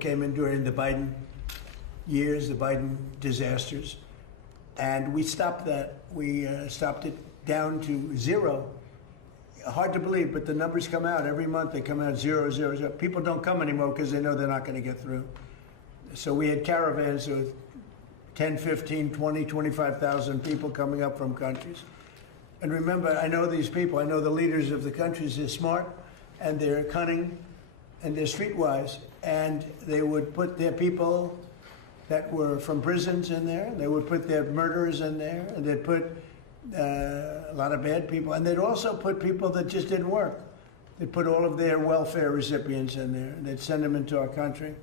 came in during the Biden years, the Biden disasters, and we stopped that. We stopped it down to zero. Hard to believe, but the numbers come out every month. They come out 0, 0, 0. People don't come anymore because they know they're not going to get through. So we had caravans with 10, 15, 20, 25,000 people coming up from countries. And remember, I know these people. I know the leaders of the countries. They're smart, and they're cunning, and they're streetwise. And they would put their people that were from prisons in there. They would put their murderers in there. And they'd put a lot of bad people. And they'd also put people that just didn't work. They'd put all of their welfare recipients in there. And they'd send them into our country.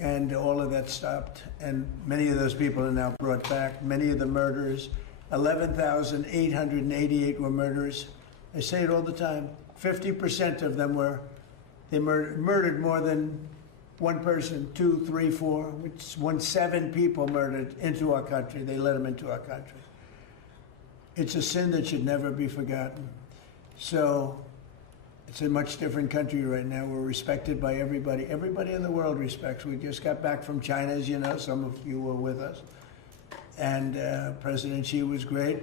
And all of that stopped. And many of those people are now brought back. Many of the murderers, 11,888 were murderers. I say it all the time. 50% of them were, they murdered more than one person, 2, 3, 4, which 7 people murdered into our country. They let them into our country. It's a sin that should never be forgotten. So it's a much different country right now. We're respected by everybody. Everybody in the world respects. We just got back from China, as you know. Some of you were with us. And President Xi was great.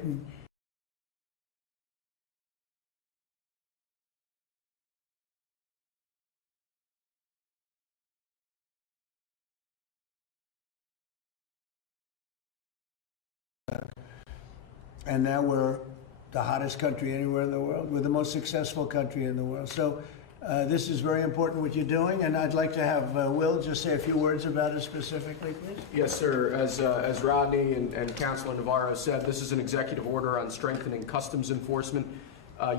And now we're the hottest country anywhere in the world. We're the most successful country in the world. So this is very important what you're doing, and I'd like to have Will just say a few words about it specifically, please. Yes, sir. As Rodney and Councilor Navarro said, this is an executive order on strengthening customs enforcement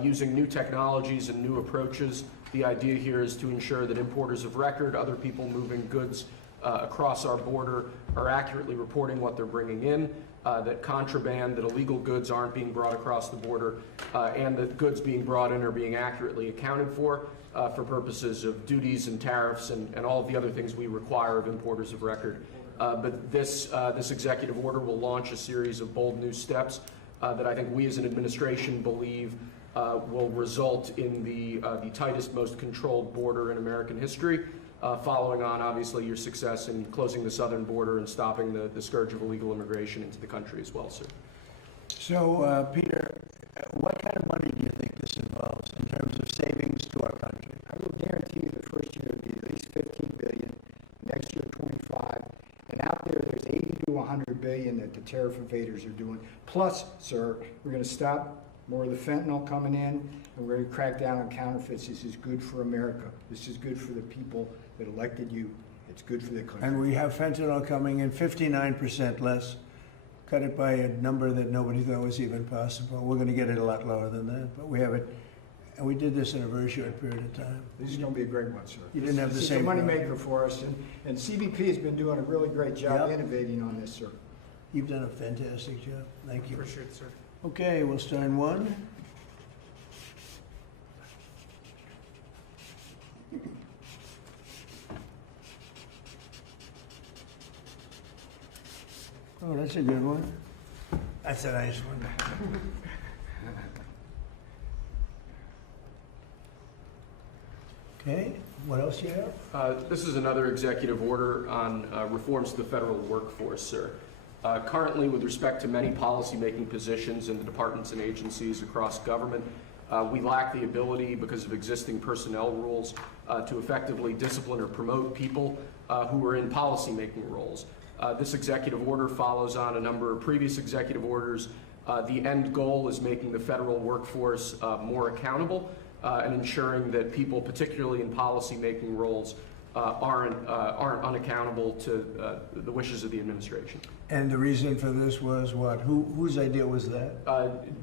using new technologies and new approaches. The idea here is to ensure that importers of record, other people moving goods across our border, are accurately reporting what they're bringing in, that contraband, that illegal goods aren't being brought across the border, and that goods being brought in are being accurately accounted for purposes of duties and tariffs and all of the other things we require of importers of record. But this executive order will launch a series of bold new steps that I think we as an administration believe will result in the tightest, most controlled border in American history, following on, obviously, your success in closing the southern border and stopping the scourge of illegal immigration into the country as well, sir. So, Peter, what kind of money do you think this involves in terms of savings to our country? I will guarantee you the first year will be at least $15 billion, next year 25, and out there's 80 to 100 billion that the tariff evaders are doing. Plus, sir, we're going to stop more of the fentanyl coming in, and we're going to crack down on counterfeits. This is good for America. This is good for the people that elected you. It's good for the country. And we have fentanyl coming in 59% less. Cut it by a number that nobody thought was even possible. We're going to get it a lot lower than that, but we have it. And we did this in a very short period of time. This is going to be a great one, sir. You didn't have the same. It's a moneymaker for us, and CBP has been doing a really great job innovating on this, sir. You've done a fantastic job. Thank you. Appreciate it, sir. Okay, we'll start in one. Oh, that's a good one. That's a nice one. Okay, what else do you have? This is another executive order on reforms to the federal workforce, sir. Currently, with respect to many policymaking positions in the departments and agencies across government, we lack the ability, because of existing personnel rules, to effectively discipline or promote people who are in policymaking roles. This executive order follows on a number of previous executive orders. The end goal is making the federal workforce more accountable and ensuring that people, particularly in policymaking roles, aren't unaccountable to the wishes of the administration. And the reason for this was what? Whose idea was that?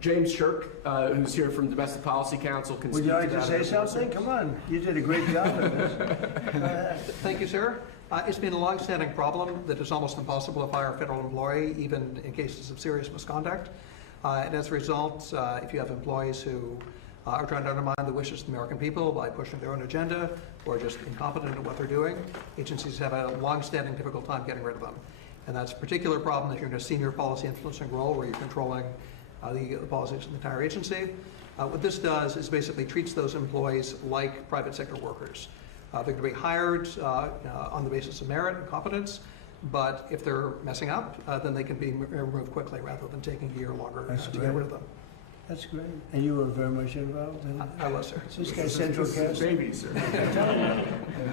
James Shirk, who's here from Domestic Policy Council, can Would speak you like to to say something? Come on, you did a great job at this. Thank you, sir. It's been a long-standing problem that it's almost impossible to fire a federal employee, even in cases of serious misconduct. And as a result, if you have employees who are trying to undermine the wishes of the American people by pushing their own agenda or just incompetent at what they're doing, agencies have a long-standing difficult time getting rid of them. And that's a particular problem if you're in a senior policy influencing role where you're controlling the policies of the entire agency. What this does is basically treats those employees like private sector workers. They're going to be hired on the basis of merit and competence, but if they're messing up, then they can be removed quickly rather than taking a year longer to get rid of them. That's great. And you were very much involved in it? I was, sir. This guy's central cast. Baby, sir. I'm telling you,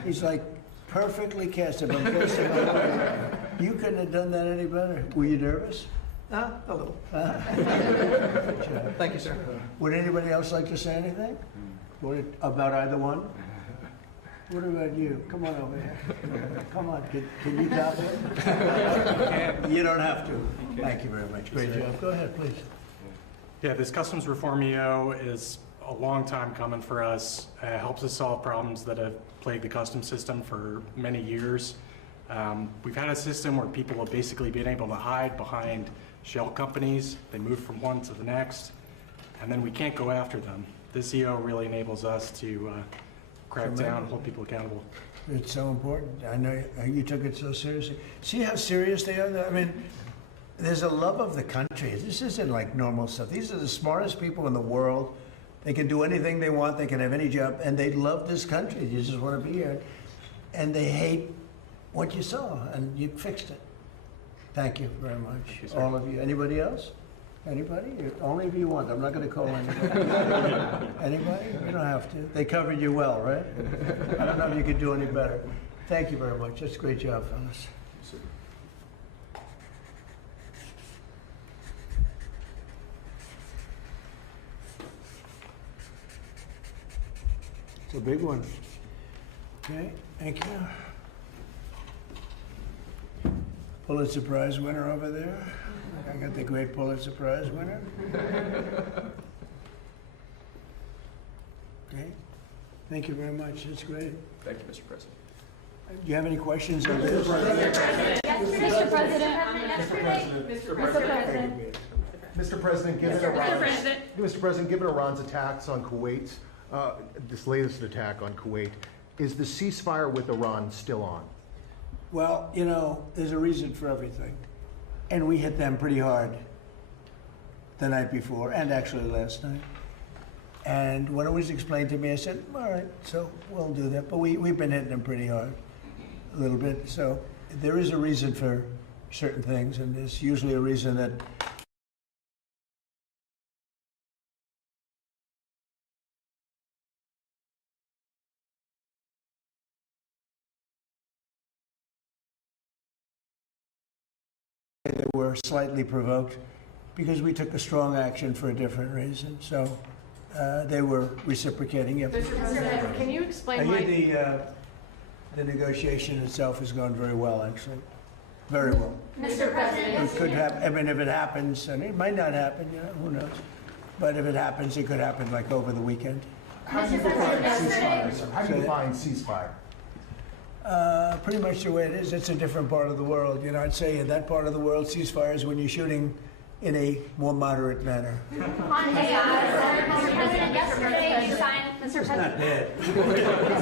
he's like perfectly casted. I'm close to my way. You couldn't have done that any better. Were you nervous? A little. Good job. Thank you, sir. Would anybody else like to say anything? About either one? What about you? Come on over here. Come on, can you top it? You don't have to. Thank you very much. Great job. Go ahead, please. Yeah, this customs reform EO is a long time coming for us. Helps us solve problems that have plagued the customs system for many years. We've had a system where people have basically been able to hide behind shell companies. They move from one to the next, and then we can't go after them. This EO really enables us to crack down, hold people accountable. It's so important. I know you took it so seriously. See how serious they are? I mean, there's a love of the country. This isn't like normal stuff. These are the smartest people in the world. They can do anything they want. They can have any job, and they love this country. You just want to be here. And they hate what you saw, and you fixed it. Thank you very much, you, sir. all of you. Anybody else? Anybody? Only if you want. I'm not going to call anybody. Anybody? You don't have to. They covered you well, right? I don't know if you could do any better. Thank you very much. That's a great job, fellas. It's a big one. Okay, thank you. Pulitzer Prize winner over there. I got the great Pulitzer Prize winner. Okay, thank you very much. That's great. Thank you, Mr. President. Do you have any questions on this? Mr. President. Mr. President, given Iran's attacks on Kuwait, this latest attack on Kuwait, is the ceasefire with Iran still on? Well, you know, there's a reason for everything. And we hit them pretty hard the night before, and actually last night. And when it was explained to me, I said, all right, so we'll do that. But we've been hitting them pretty hard, a little bit. So there is a reason for certain things, and there's usually a reason that they were slightly provoked because we took a strong action for a different reason. So they were reciprocating. Yep. Mr. President, can you explain I why? hear the negotiation itself has gone very well, actually. Very well. Mr. President. It could happen. I mean, if it happens, and it might not happen, you know, who knows? But if it happens, it could happen like over the weekend. How do you define ceasefire, sir? How do you define ceasefire? Pretty much the way it is. It's a different part of the world. You know, I'd say in that part of the world, ceasefire is when you're shooting in a more moderate manner. On AI, Mr. President, yesterday you signed, Mr. It's President. not bad.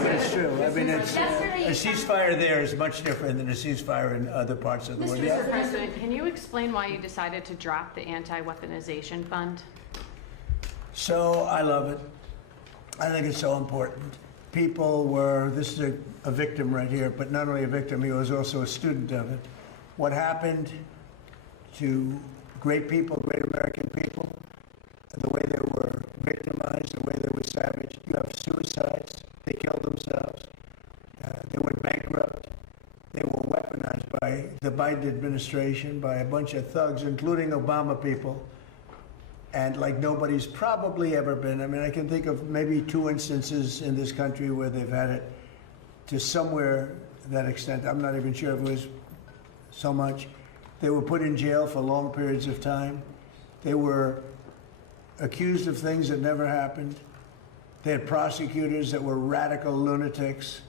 But it's true. I mean, it's, a ceasefire there is much different than a ceasefire in other parts of the world. Mr. President, can you explain why you decided to drop the anti-weaponization fund? So I love it. I think it's so important. People were, this is a victim right here, but not only a victim, he was also a student of it. What happened to great people, great American people, the way they were victimized, the way they were savaged. You have suicides, they killed themselves, they went bankrupt, they were weaponized by the Biden administration, by a bunch of thugs, including Obama people, and like nobody's probably ever been. I mean, I can think of maybe 2 instances in this country where they've had it to somewhere that extent. I'm not even sure if it was so much. They were put in jail for long periods of time. They were accused of things that never happened. They had prosecutors that were radical lunatics,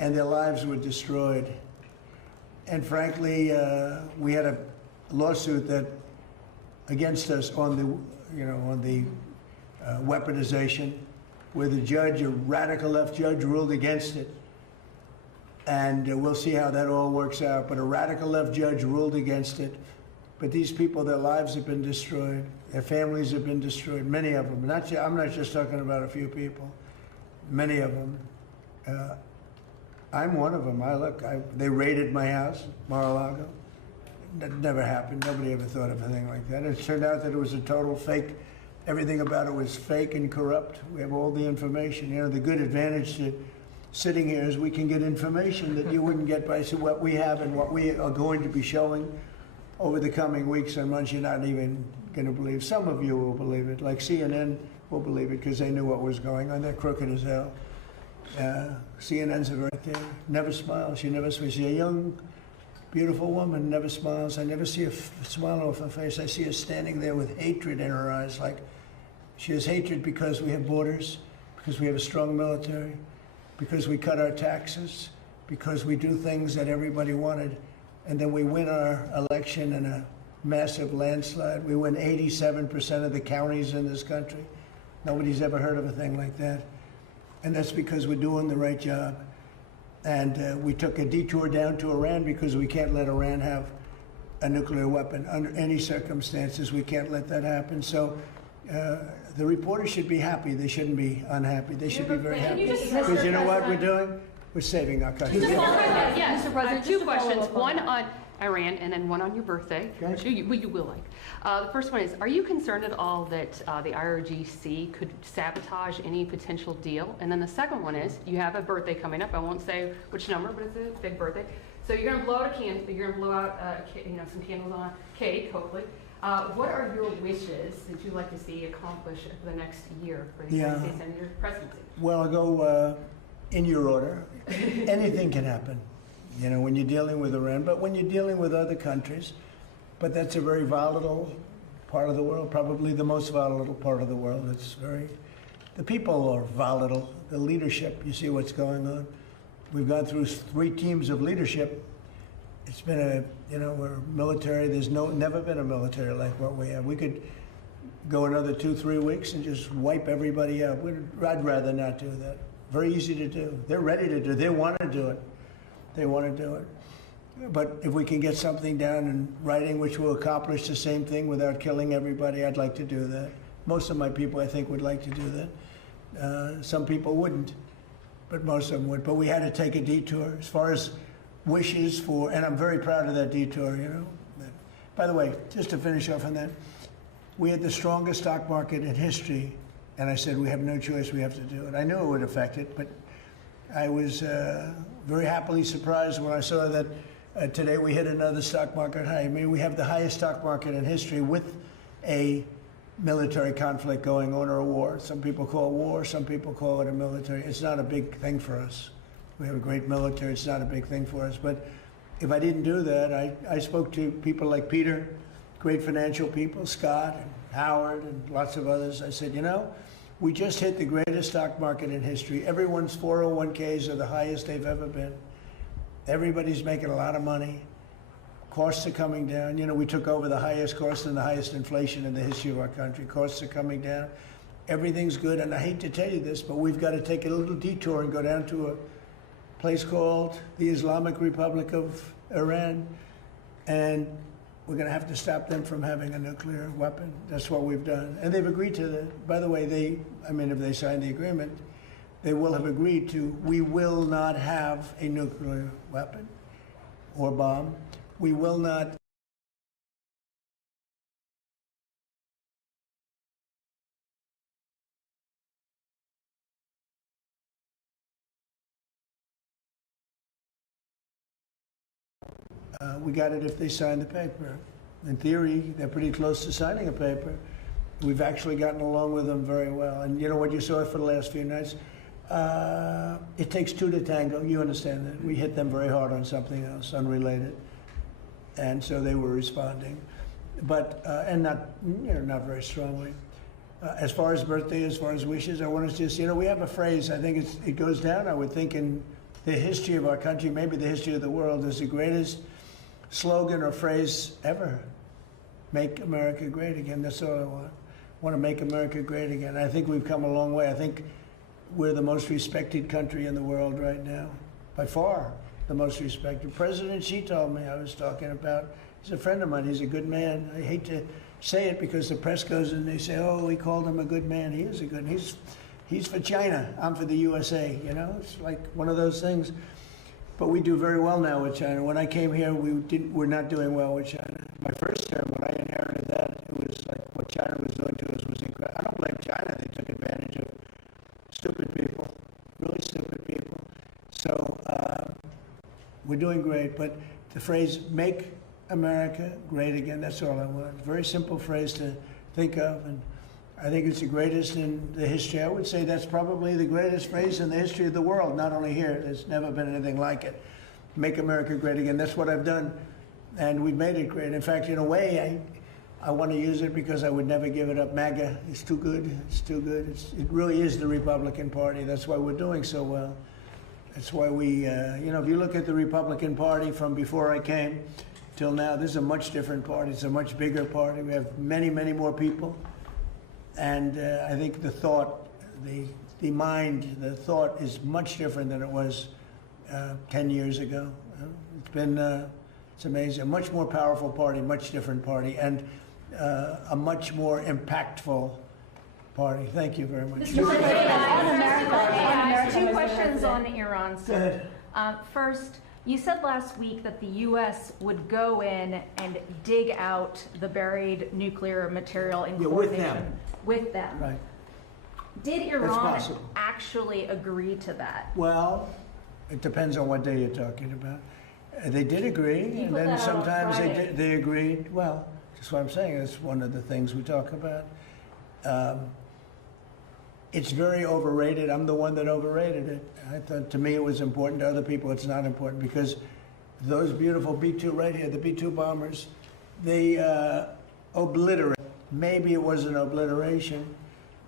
and their lives were destroyed. And frankly, we had a lawsuit that against us on the weaponization, where the judge, a radical left judge, ruled against it. And we'll see how that all works out. But a radical left judge ruled against it. But these people, their lives have been destroyed. Their families have been destroyed, many of them. I'm not just talking about a few people. Many of them. I'm one of them. They raided my house, Mar-a-Lago. That never happened. Nobody ever thought of a thing like that. It turned out that it was a total fake. Everything about it was fake and corrupt. We have all the information. You know, the good advantage to sitting here is we can get information that you wouldn't get by what we have and what we are going to be showing over the coming weeks and months. You're not even going to believe. Some of you will believe it, like CNN will believe it because they knew what was going on. They're crooked as hell. CNN's a very thing. Never smiles. She never smiles. She's a young, beautiful woman, never smiles. I never see a smile off her face. I see her standing there with hatred in her eyes. Like she has hatred because we have borders, because we have a strong military, because we cut our taxes, because we do things that everybody wanted. And then we win our election in a massive landslide. We win 87% of the counties in this country. Nobody's ever heard of a thing like that. And that's because we're doing the right job. And we took a detour down to Iran because we can't let Iran have a nuclear weapon under any circumstances. We can't let that happen. So the reporters should be happy. They shouldn't be unhappy. They should be very happy. Because you know what we're doing? We're saving our country. Yes, Mr. President, two just to follow questions, up on one that. on Iran and then one on your birthday, which you will like. The first one is, are you concerned at all that the IRGC could sabotage any potential deal? And then the second one is, you have a birthday coming up. I won't say which number, but it's a big birthday. So you're going to blow out a candle. You're going to blow out some candles on a cake, hopefully. What are your wishes that you'd like to see accomplished for the next year for the United States and your presidency? Well, I'll go in your order. Anything can happen, you know, when you're dealing with Iran, but when you're dealing with other countries. But that's a very volatile part of the world, probably the most volatile part of the world. The people are volatile. The leadership, you see what's going on. We've gone through 3 teams of leadership. It's been we're military. There's never been a military like what we have. We could go another 2-3 weeks and just wipe everybody out. I'd rather not do that. Very easy to do. They're ready to do it. They want to do it. They want to do it. But if we can get something down in writing which will accomplish the same thing without killing everybody, I'd like to do that. Most of my people, I think, would like to do that. Some people wouldn't, but most of them would. But we had to take a detour as far as wishes for, and I'm very proud of that detour, you know. By the way, just to finish off on that, we had the strongest stock market in history, and I said we have no choice, we have to do it. I knew it would affect it, but I was very happily surprised when I saw that today we hit another stock market high. I mean, we have the highest stock market in history with a military conflict going on, or a war. Some people call it war, some people call it a military. It's not a big thing for us. We have a great military, it's not a big thing for us. But if I didn't do that, I spoke to people like Peter, great financial people, Scott and Howard and lots of others. I said, you know, we just hit the greatest stock market in history. Everyone's 401ks are the highest they've ever been. Everybody's making a lot of money. Costs are coming down. You know, we took over the highest cost and the highest inflation in the history of our country. Costs are coming down. Everything's good. And I hate to tell you this, but we've got to take a little detour and go down to a place called the Islamic Republic of Iran. And we're going to have to stop them from having a nuclear weapon. That's what we've done. And they've agreed to that. By the way, if they sign the agreement, they will have agreed to, we will not have a nuclear weapon or bomb. We will not. We got it if they sign the paper. In theory, they're pretty close to signing a paper. We've actually gotten along with them very well. And you know what you saw for the last few nights? It takes 2 to tango. You understand that. We hit them very hard on something else, unrelated. And so they were responding. But, and not very strongly. As far as birthday, as far as wishes, I want to just, we have a phrase, I think it goes down, I would think, in the history of our country, maybe the history of the world, is the greatest slogan or phrase ever. Make America great again. That's all I want. I want to make America great again. I think we've come a long way. I think we're the most respected country in the world right now. By far, the most respected. President Xi told me, I was talking about, he's a friend of mine, he's a good man. I hate to say it because the press goes and they say, oh, we called him a good man. He is a good, he's He's for China, I'm for the USA, you know? It's like one of those things. But we do very well now with China. When I came here, we're not doing well with China. My first term, when I inherited that, it was like what China was doing to us was incredible. I don't blame China. They took advantage of stupid people, really stupid people. So we're doing great. But the phrase, make America great again, that's all I want. Very simple phrase to think of. And I think it's the greatest in the history. I would say that's probably the greatest phrase in the history of the world, not only here. There's never been anything like it. Make America great again. That's what I've done, and we've made it great. In fact, in a way, I want to use it because I would never give it up. MAGA is too good. It's too good. It really is the Republican Party. That's why we're doing so well. That's why we, if you look at the Republican Party from before I came till now, this is a much different party. It's a much bigger party. We have many, many more people. And I think the thought, the mind, the thought is much different than it was 10 years ago. It's been, it's amazing. A much more powerful party, much different party, and a much more impactful party. Thank you very much. On America, two questions on Iran, Go ahead. First, you said last week that the U.S. would go in and dig out the buried nuclear material in coordination with them. Right. Did That's Iran possible. actually agree to that? Well, it depends on what day you're talking about. They did agree, and put then that out on sometimes Friday. they agreed. Well, that's what I'm saying. That's one of the things we talk about. It's very overrated. I'm the one that overrated it. I thought, to me, it was important. To other people, it's not important, because those beautiful B-2 right here, the B-2 bombers, they obliterate. Maybe it was an obliteration.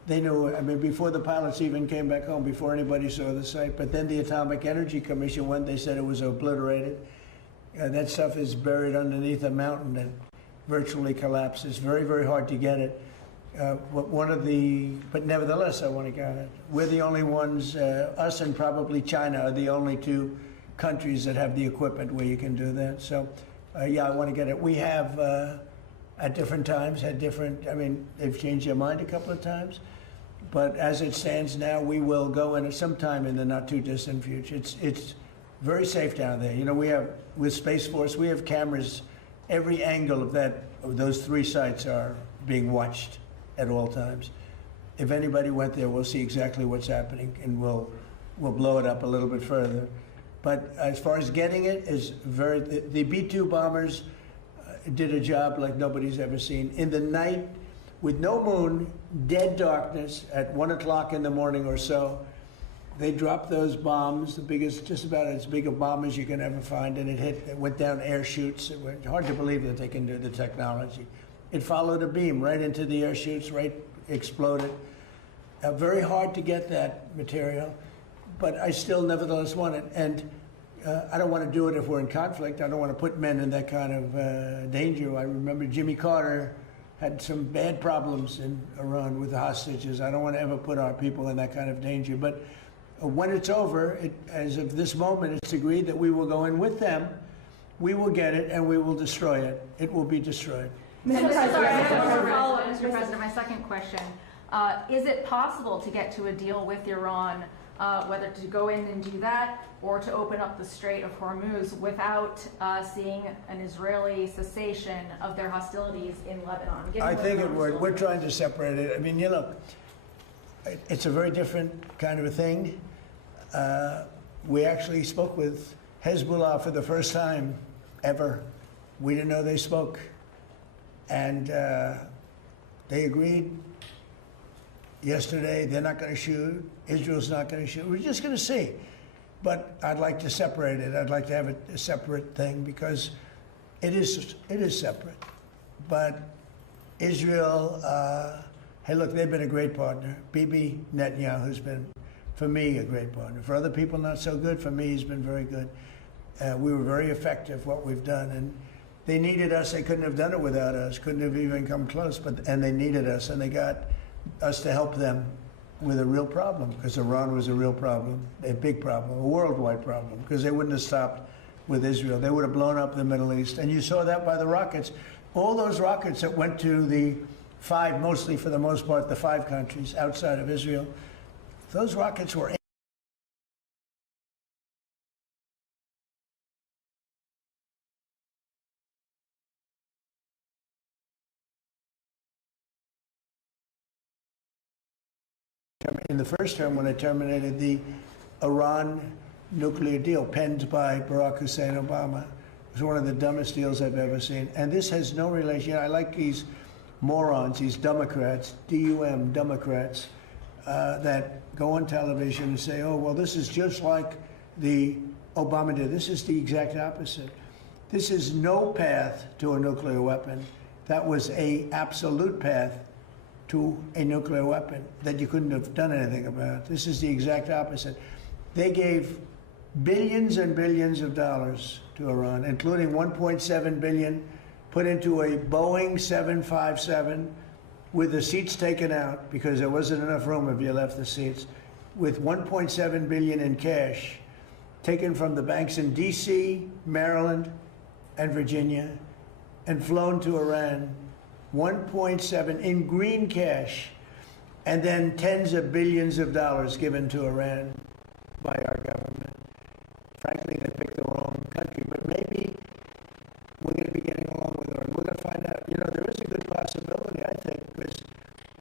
They knew, I mean, before the pilots even came back home, before anybody saw the site. But then the Atomic Energy Commission went, they said it was obliterated. That stuff is buried underneath a mountain that virtually collapses. Very, very hard to get it. But nevertheless, I want to get it. We're the only ones, us and probably China are the only two countries that have the equipment where you can do that. So, yeah, I want to get it. We have, at different times, they've changed their mind a couple of times. But as it stands now, we will go in at some time in the not too distant future. It's very safe down there. You know, with Space Force, we have cameras. Every angle of those three sites are being watched at all times. If anybody went there, we'll see exactly what's happening, and we'll blow it up a little bit further. But as far as getting it, the B-2 bombers did a job like nobody's ever seen. In the night, with no moon, dead darkness, at 1 o'clock in the morning or so, they dropped those bombs, the biggest, just about as big a bomb as you can ever find, and it went down air chutes. It was hard to believe that they can do the technology. It followed a beam right into the air chutes, exploded. Very hard to get that material, but I still nevertheless want it. And I don't want to do it if we're in conflict. I don't want to put men in that kind of danger. I remember Jimmy Carter had some bad problems in Iran with the hostages. I don't want to ever put our people in that kind of danger. But when it's over, as of this moment, it's agreed that we will go in with them. We will get it, and we will destroy it. It will be destroyed. Mr. President, my second question. Is it possible to get to a deal with Iran, whether to go in and do that or to open up the Strait of Hormuz without seeing an Israeli cessation of their hostilities in Lebanon? I think it would. We're trying to separate it. I mean, you look, it's a very different kind of a thing. We actually spoke with Hezbollah for the first time ever. We didn't know they spoke. And they agreed yesterday they're not going to shoot. Israel's not going to shoot. We're just going to see. But I'd like to separate it. I'd like to have a separate thing, because it is separate. But Israel, hey, look, they've been a great partner. Bibi Netanyahu's been, for me, a great partner. For other people, not so good. For me, he's been very good. We were very effective, what we've done. And they needed us. They couldn't have done it without us. Couldn't have even come close. And they needed us, and they got us to help them with a real problem, because Iran was a real problem, a big problem, a worldwide problem, because they wouldn't have stopped with Israel. They would have blown up the Middle East. And you saw that by the rockets. All those rockets that went to the five, mostly for the most part, the 5 countries outside of Israel, Those rockets were in the first term when it terminated the Iran nuclear deal penned by Barack Hussein Obama. It was one of the dumbest deals I've ever seen. And this has no relation. I like these morons, these Democrats, D-U-M, Democrats, that go on television and say, oh, well, this is just like the Obama did. This is the exact opposite. This is no path to a nuclear weapon. That was an absolute path to a nuclear weapon that you couldn't have done anything about. This is the exact opposite. They gave billions and billions of dollars to Iran, including 1.7 billion put into a Boeing 757 with the seats taken out because there wasn't enough room if you left the seats, with 1.7 billion in cash taken from the banks in DC, Maryland, and Virginia, and flown to Iran. 1.7 in green cash, and then tens of billions of dollars given to Iran by our government. Frankly, they picked the wrong country, but maybe we're going to be getting along with Iran. We're going to find out. You know, there is a good possibility, I think, because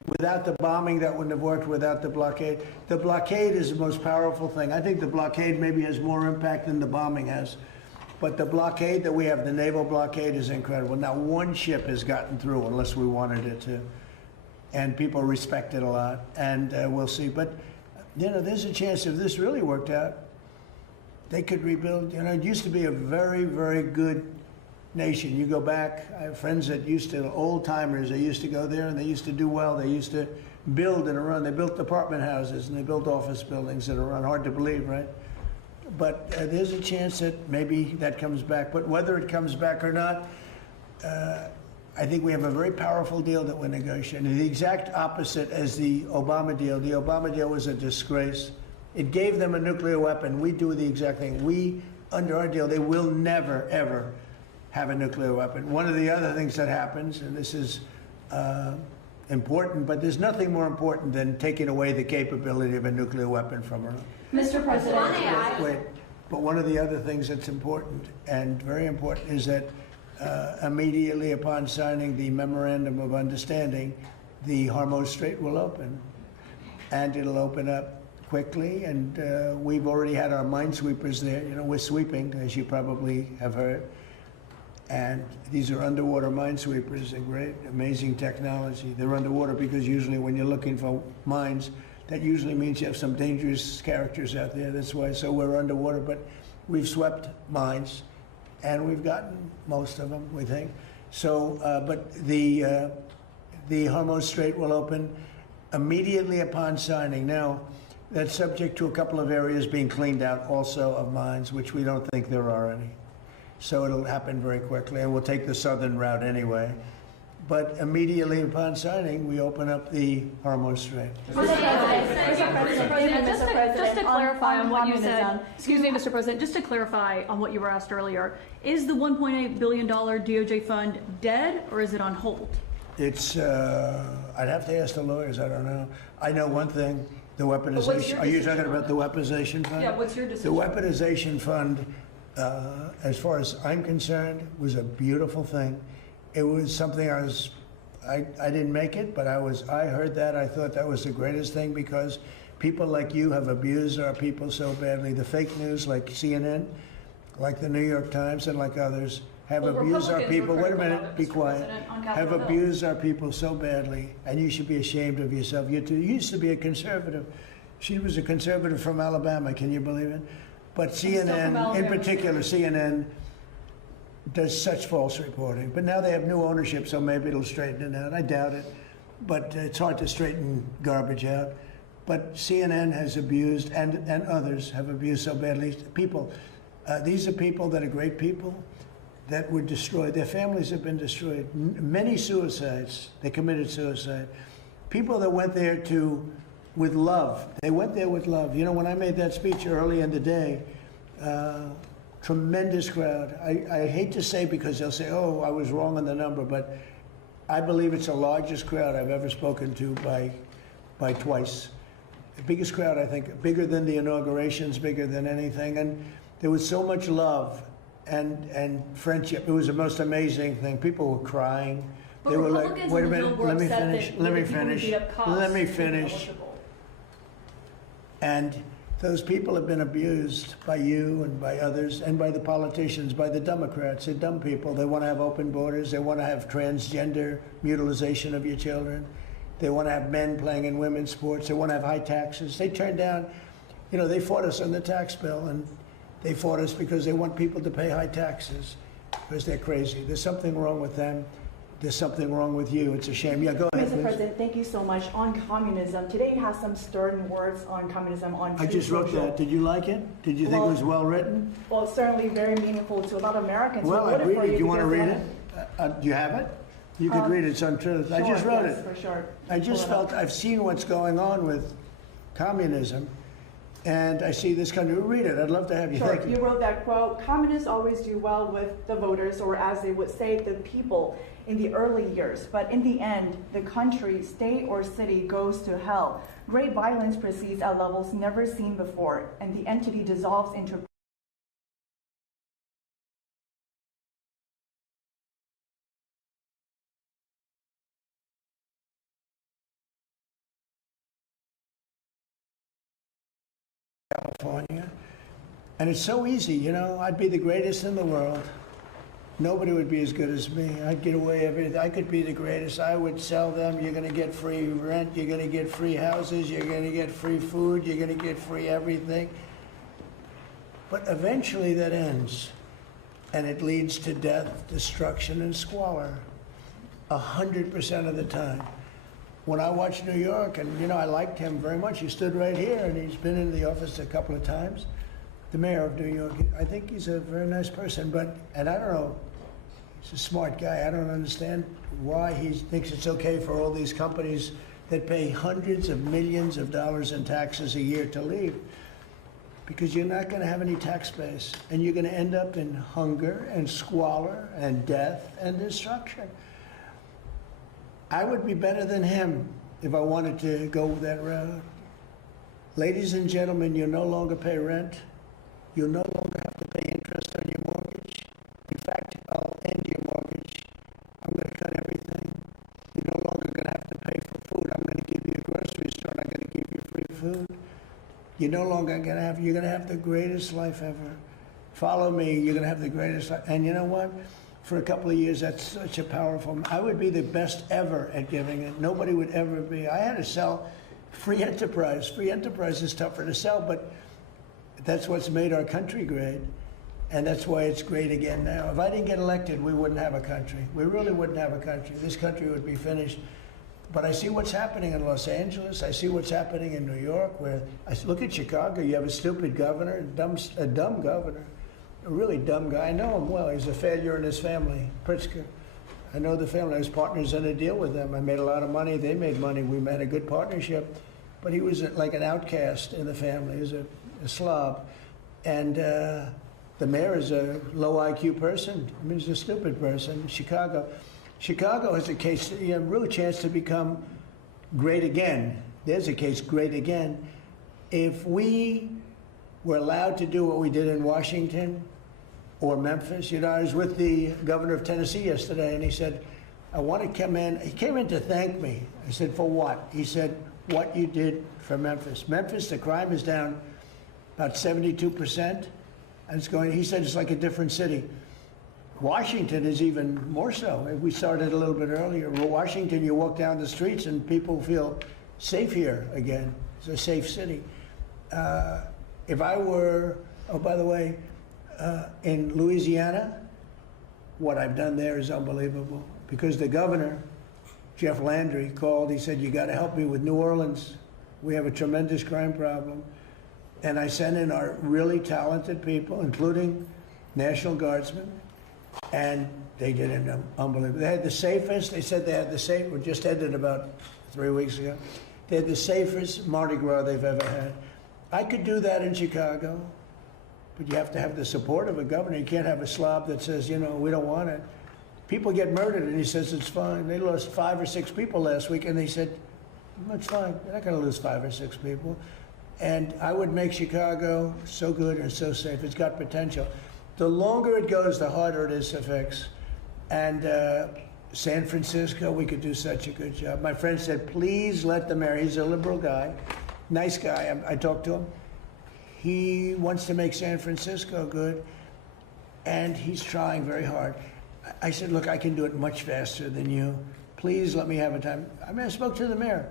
without the bombing, that wouldn't have worked, without the blockade. The blockade is the most powerful thing. I think the blockade maybe has more impact than the bombing has. But the blockade that we have, the naval blockade, is incredible. Now, one ship has gotten through, unless we wanted it to, and people respect it a lot, and we'll see. But, you know, there's a chance if this really worked out, they could rebuild. You know, it used to be a very, very good nation. You go back, I have friends that used to, old-timers, they used to go there, and they used to do well. They used to build in Iran. They built apartment houses, and they built office buildings in Iran. Hard to believe, right? But there's a chance that maybe that comes back. But whether it comes back or not, I think we have a very powerful deal that we're negotiating. The exact opposite as the Obama deal. The Obama deal was a disgrace. It gave them a nuclear weapon. We do the exact thing. We, under our deal, they will never, ever have a nuclear weapon. One of the other things that happens, and this is important, but there's nothing more important than taking away the capability of a nuclear weapon from Iran. Mr. President. Wait, but one of the other things that's important, and very important, is that immediately upon signing the Memorandum of Understanding, the Hormuz Strait will open. And it'll open up quickly, and we've already had our minesweepers there. You know, we're sweeping, as you probably have heard. And these are underwater minesweepers, a great, amazing technology. They're underwater because usually when you're looking for mines, that usually means you have some dangerous characters out there. That's why, so we're underwater, but we've swept mines, and we've gotten most of them, we think. So, but the Hormuz Strait will open immediately upon signing. Now, that's subject to a couple of areas being cleaned out also of mines, which we don't think there are any. So it'll happen very quickly, and we'll take the southern route anyway. But immediately upon signing, we open up the Hormuz Strait. Mr. President, just to clarify on what you said, excuse me, Mr. President, just to clarify on what you were asked earlier, is the $1.8 billion DOJ fund dead, or is it on hold? It's, I'd have to ask the lawyers, I don't know. I know one thing, the weaponization, are you talking about the weaponization fund? Yeah, what's your decision? The weaponization fund, as far as I'm concerned, was a beautiful thing. It was something I didn't make it, but I heard that. I thought that was the greatest thing because people like you have abused our people so badly. The fake news like CNN, like the New York Times, and like others have abused our people. Wait a minute, be quiet. Have abused our people so badly, and you should be ashamed of yourself. You used to be a conservative. She was a conservative from Alabama. Can you believe it? But CNN, in particular, CNN does such false reporting. But now they have new ownership, so maybe it'll straighten it out. I doubt it. But it's hard to straighten garbage out. But CNN has abused, and others have abused so badly. People, these are people that are great people that were destroyed. Their families have been destroyed. Many suicides. They committed suicide. People that went there with love. They went there with love. You know, when I made that speech early in the day, tremendous crowd. I hate to say because they'll say, oh, I was wrong on the number, but I believe it's the largest crowd I've ever spoken to by twice. the biggest crowd, I think, bigger than the inaugurations, bigger than anything. And there was so much love and friendship. It was the most amazing thing. People were crying. But They were like, Republicans wait a on the minute, Hill were let me upset finish, that let me the people who finish, beat up cops let me were finish. eligible. And those people have been abused by you and by others and by the politicians, by the Democrats. They're dumb people. They want to have open borders. They want to have transgender mutilization of your children. They want to have men playing in women's sports. They want to have high taxes. They turned down, you know, they fought us on the tax bill, and they fought us because they want people to pay high taxes because they're crazy. There's something wrong with them. There's something wrong with you. It's a shame. Yeah, go ahead, Mr. please. President, thank you so much. On communism, today has some stern words on communism on I just wrote social. that. Did you like it? Did you think it was well written? Well, it's certainly very meaningful to a lot of Americans who Well, I'd voted read for it. Do you want to because read it? Do you have it? You could read it. It's on Truth. I just Sure, wrote yes, it. for sure. I just Pull it up. felt I've seen what's going on with communism, and I see this country. Read it. I'd love to have you. Sure. Thank You you. wrote that quote, communists always do well with the voters, or as they would say, the people in the early years. But in the end, the country, state, or city goes to hell. Great violence proceeds at levels never seen before, and the entity dissolves into California, and it's so easy. You know, I'd be the greatest in the world. Nobody would be as good as me. I'd get away everything. I could be the greatest. I would sell them. You're going to get free rent. You're going to get free houses. You're going to get free food. You're going to get free everything. But eventually that ends, and it leads to death, destruction, and squalor 100% of the time. When I watched New York, and you know, I liked him very much. He stood right here, and he's been in the office a couple of times. The mayor of New York, I think he's a very nice person, and I don't know, he's a smart guy. I don't understand why he thinks it's okay for all these companies that pay hundreds of millions of dollars in taxes a year to leave. Because you're not going to have any tax base, and you're going to end up in hunger and squalor and death and destruction. I would be better than him if I wanted to go that route. Ladies and gentlemen, you no longer pay rent. You no longer have to pay interest on your mortgage. In fact, I'll end your mortgage. I'm going to cut everything. You're no longer going to have to pay for food. I'm going to give you a grocery store, and I'm going to give you free food. You're no longer going to have, you're going to have the greatest life ever. Follow me, you're going to have the greatest life. And you know what? For a couple of years, that's such a powerful, I would be the best ever at giving it. Nobody would ever be. I had to sell free enterprise. Free enterprise is tougher to sell, but that's what's made our country great. And that's why it's great again now. If I didn't get elected, we wouldn't have a country. We really wouldn't have a country. This country would be finished. But I see what's happening in Los Angeles. I see what's happening in New York, where I look at Chicago. You have a stupid governor, a dumb governor, a really dumb guy. I know him well. He's a failure in his family, Pritzker. I know the family. I was partners in a deal with them. I made a lot of money. They made money. We made a good partnership. But he was like an outcast in the family. He was a slob. And the mayor is a low IQ person. I mean, he's a stupid person. Chicago has a case, you know, real chance to become great again. There's a case, great again. If we were allowed to do what we did in Washington or Memphis, you know, I was with the governor of Tennessee yesterday, and he said, I want to come in. He came in to thank me. I said, for what? He said, what you did for Memphis. Memphis, the crime is down about 72%, and it's going, he said it's like a different city. Washington is even more so. We started a little bit earlier. Washington, you walk down the streets and people feel safe here again. It's a safe city. If I were, oh, by the way, in Louisiana, what I've done there is unbelievable. Because the governor, Jeff Landry, called, he said, you got to help me with New Orleans. We have a tremendous crime problem. And I sent in our really talented people, including National Guardsmen, and they did it unbelievable. They had the safest, they said they had the safe, we just ended about 3 weeks ago. They had the safest Mardi Gras they've ever had. I could do that in Chicago, but you have to have the support of a governor. You can't have a slob that says, you know, we don't want it. People get murdered, and he says it's fine. They lost 5 or 6 people last week, and they said, That's fine. You're not going to lose 5 or 6 people. And I would make Chicago so good and so safe. It's got potential. The longer it goes, the harder it is to fix. And San Francisco, we could do such a good job. My friend said, please let the mayor, he's a liberal guy, nice guy. I talked to him. He wants to make San Francisco good, and he's trying very hard. I said, look, I can do it much faster than you. Please let me have a time. I mean, I spoke to the mayor.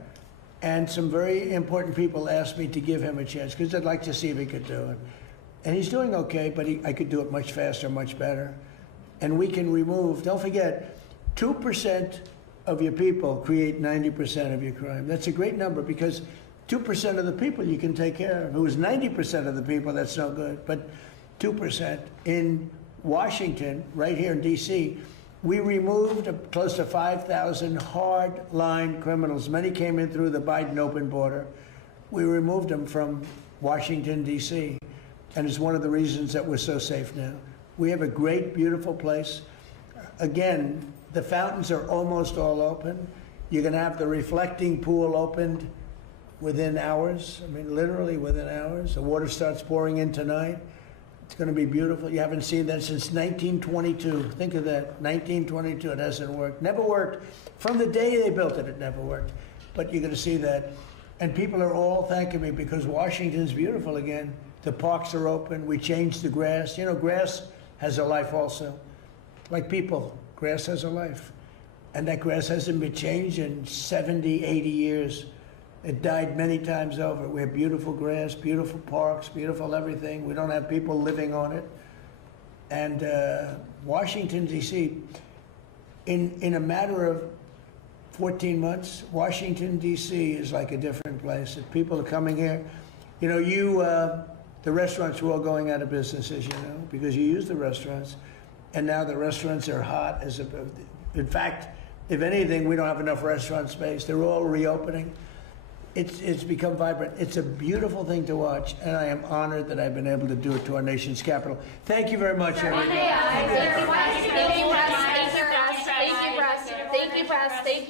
And some very important people asked me to give him a chance because I'd like to see if he could do it. And he's doing okay, but I could do it much faster, much better. And we can remove, don't forget, 2% of your people create 90% of your crime. That's a great number because 2% of the people you can take care of. If it was 90% of the people, that's no good. But 2%. In Washington, right here in D.C., we removed close to 5,000 hard-line criminals. Many came in through the Biden open border. We removed them from Washington, D.C., and it's one of the reasons that we're so safe now. We have a great, beautiful place. Again, the fountains are almost all open. You're going to have the reflecting pool opened within hours. I mean, literally within hours. The water starts pouring in tonight. It's going to be beautiful. You haven't seen that since 1922. Think of that. 1922. It hasn't worked. Never worked. From the day they built it, it never worked. But you're going to see that. And people are all thanking me because Washington's beautiful again. The parks are open. We changed the grass. You know, grass has a life also. Like people, grass has a life. And that grass hasn't been changed in 70, 80 years. It died many times over. We have beautiful grass, beautiful parks, beautiful everything. We don't have people living on it. And Washington, D.C., in a matter of 14 months, Washington, D.C. is like a different place. If people are coming here, you know, the restaurants were all going out of business, as you know, because you use the restaurants. And now the restaurants are hot. In fact, if anything, we don't have enough restaurant space. They're all reopening. It's become vibrant. It's a beautiful thing to watch, and I am honored that I've been able to do it to our nation's capital. Thank you very much, everyone. Thank you, press. Thank you, press. Thank you, press. Thank you, press. Thank you.